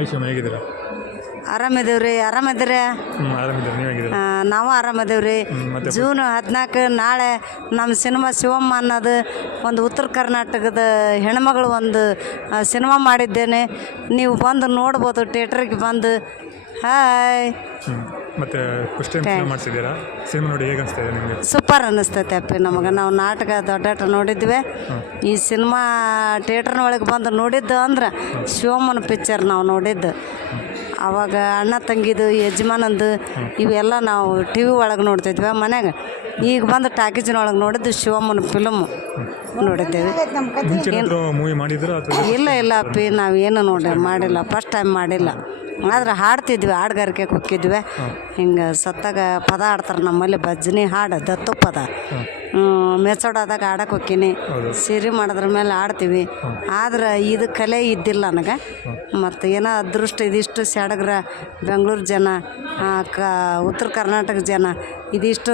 ಐಶಮ್ಮ ಹೇಗಿದ್ದೀರಾ? ಆರಾಮಿದ್ದೀವ್ರಿ. ಆರಾಮಿದ್ದೀರಿ? ಆರಾಮಿದ್ದೀರಾ, ನೀವು ಹೇಗಿದ್ದೀರಾ? ನಾವು ಆರಾಮಿದ್ದೀವ್ರಿ. ಜೂನ್ 14 ನಾಳೆ ನಮ್ಮ ಸಿನಿಮಾ ಶಿವಮ್ಮ ಅನ್ನೋದು ಒಂದು ಉತ್ತರ ಕರ್ನಾಟಕದ ಹೆಣ್ಮಗಳು ಒಂದು ಸಿನಿಮಾ ಮಾಡಿದ್ದೇನೆ. ನೀವು ಬಂದು ನೋಡ್ಬೋದು ಥಿಯೇಟ್ರಿಗೆ ಬಂದು. ಹಾಯ್. ಮತ್ತು ಫಸ್ಟ್ ಟೈಮ್ ಸಿನಿಮಾ ಮಾಡಿಸಿದ್ದೀರಾ? ಸಿನಿಮಾ ನೋಡಿ ಹೇಗೆ ಅನಿಸ್ತಾ ಇದೆ ನಿಮಗೆ? ಸೂಪರ್ ಅನ್ನಿಸ್ತೈತೆ ಅಪ್ಪಿ ನಮಗೆ. ನಾವು ನಾಟಕ ದೊಡ್ಡ ನೋಡಿದ್ವಿ. ಈ ಸಿನಿಮಾ ಥಿಯೇಟ್ರ್ನೊಳಗೆ ಬಂದು ನೋಡಿದ್ದು ಅಂದ್ರೆ ಶಿವಮ್ಮನ ಪಿಕ್ಚರ್ ನಾವು ನೋಡಿದ್ದು. ಆವಾಗ ಅಣ್ಣ ತಂಗಿದು ಯಜಮಾನಂದು ಇವೆಲ್ಲ ನಾವು ಟಿ ವಿ ಒಳಗೆ ನೋಡ್ತಿದ್ವಿ ಮನ್ಯಾಗ. ಈಗ ಬಂದು ಟಾಕೀಜಿನೊಳಗೆ ನೋಡಿದ್ದು ಶಿವಮ್ಮನ ಫಿಲಮು ನೋಡಿದ್ದೇವೆ. ಮೂವಿ ಮಾಡಿದ್ರೆ ಇಲ್ಲ ಅಪ್ಪಿ, ನಾವೇನು ಮಾಡಿಲ್ಲ, ಫಸ್ಟ್ ಟೈಮ್ ಮಾಡಿಲ್ಲ. ಆದ್ರೆ ಹಾಡ್ತಿದ್ವಿ, ಹಾಡ್ಗಾರಿಕೆ ಹೋಗಿದ್ವಿ. ಹಿಂಗೆ ಸತ್ತಾಗ ಪದ ಹಾಡ್ತಾರೆ ನಮ್ಮಲ್ಲಿ, ಭಜನೆ ಹಾಡು ದತ್ತು ಪದ. ಮೆಚ್ಚೋಡಾದಾಗ ಆಡಕ್ಕೆ ಹೋಗ್ತೀನಿ, ಸೀರೆ ಮಾಡೋದ್ರ ಮೇಲೆ ಆಡ್ತೀವಿ. ಆದ್ರೆ ಇದು ಕಲೆ ಇದ್ದಿಲ್ಲ ನನಗೆ. ಮತ್ತು ಏನೋ ಅದೃಷ್ಟ ಇದಿಷ್ಟು ಸಡಗ್ರ ಬೆಂಗಳೂರು ಜನ, ಉತ್ತರ ಕರ್ನಾಟಕ ಜನ ಇದಿಷ್ಟು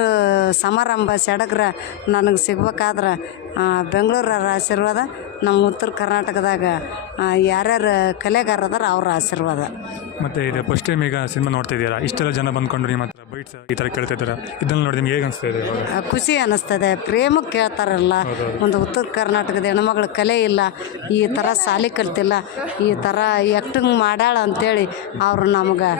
ಸಮಾರಂಭ ಸಡಗ್ರ ನನಗೆ ಸಿಗ್ಬೇಕಾದ್ರೆ ಬೆಂಗಳೂರರ ಆಶೀರ್ವಾದ, ನಮ್ಮ ಉತ್ತರ ಕರ್ನಾಟಕದಾಗ ಯಾರ್ಯಾರು ಕಲೆಗಾರ ಅದಾರ ಅವ್ರ ಆಶೀರ್ವಾದ. ಮತ್ತು ಇದು ಫಸ್ಟ್ ಟೈಮ್ ಈಗ ಸಿನಿಮಾ ನೋಡ್ತಾ ಇದ್ದೀರಾ, ಇಷ್ಟೆಲ್ಲ ಜನ ಬಂದ್ಕೊಂಡು ನಿಮ್ಮ ಹತ್ರ ಬೈಟ್ಸ್ ಈ ಥರ ಕೇಳ್ತಾ ಇದ್ದೀರಾ, ಇದನ್ನು ನೋಡಿ ನಿಮ್ಗೆ ಹೇಗೆ ಅನಿಸ್ತಾ ಇದೆ? ಖುಷಿ ಅನ್ನಿಸ್ತದೆ. ಪ್ರೇಮಕ್ಕೆ ಕೇಳ್ತಾರಲ್ಲ. ಒಂದು ಉತ್ತರ ಕರ್ನಾಟಕದ ಹೆಣ್ಮಗಳು ಕಲೆ ಇಲ್ಲ, ಈ ಥರ ಸಾಲಿ ಕಲ್ತಿಲ್ಲ, ಈ ಥರ ಆ್ಯಕ್ಟಿಂಗ್ ಮಾಡ್ಯಾಳ ಅಂಥೇಳಿ ಅವರು ನಮ್ಗೆ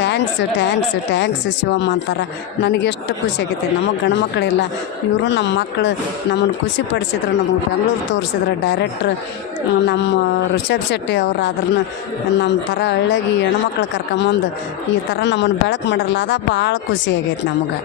ಟ್ಯಾಂಕ್ಸ್ ಶಿವಮ್ಮ ಅಂತಾರೆ. ನನಗೆ ಎಷ್ಟು ಖುಷಿ ಆಗೈತಿ. ನಮಗೆ ಗಂಡು ಮಕ್ಕಳಿಲ್ಲ, ಇವರು ನಮ್ಮ ಮಕ್ಕಳು ನಮ್ಮನ್ನು ಖುಷಿ ಪಡಿಸಿದ್ರು. ನಮಗೆ ಬೆಂಗಳೂರು ತೋರಿಸಿದ್ರು ಡೈರೆಕ್ಟ್ರ್ ನಮ್ಮ ಋಷಭ್ ಶೆಟ್ಟಿ ಅವ್ರು. ಅದ್ರನ್ನ ನಮ್ಮ ಥರ ಹಳ್ಳಿಯಾಗಿ ಹೆಣ್ಮಕ್ಳು ಕರ್ಕೊಂಬಂದು ಈ ಥರ ನಮ್ಮನ್ನು ಬೆಳಕು ಮಾಡಿರಲ್ಲ, ಅದು ಭಾಳ ಖುಷಿ ಆಗೈತೆ ನಮಗೆ.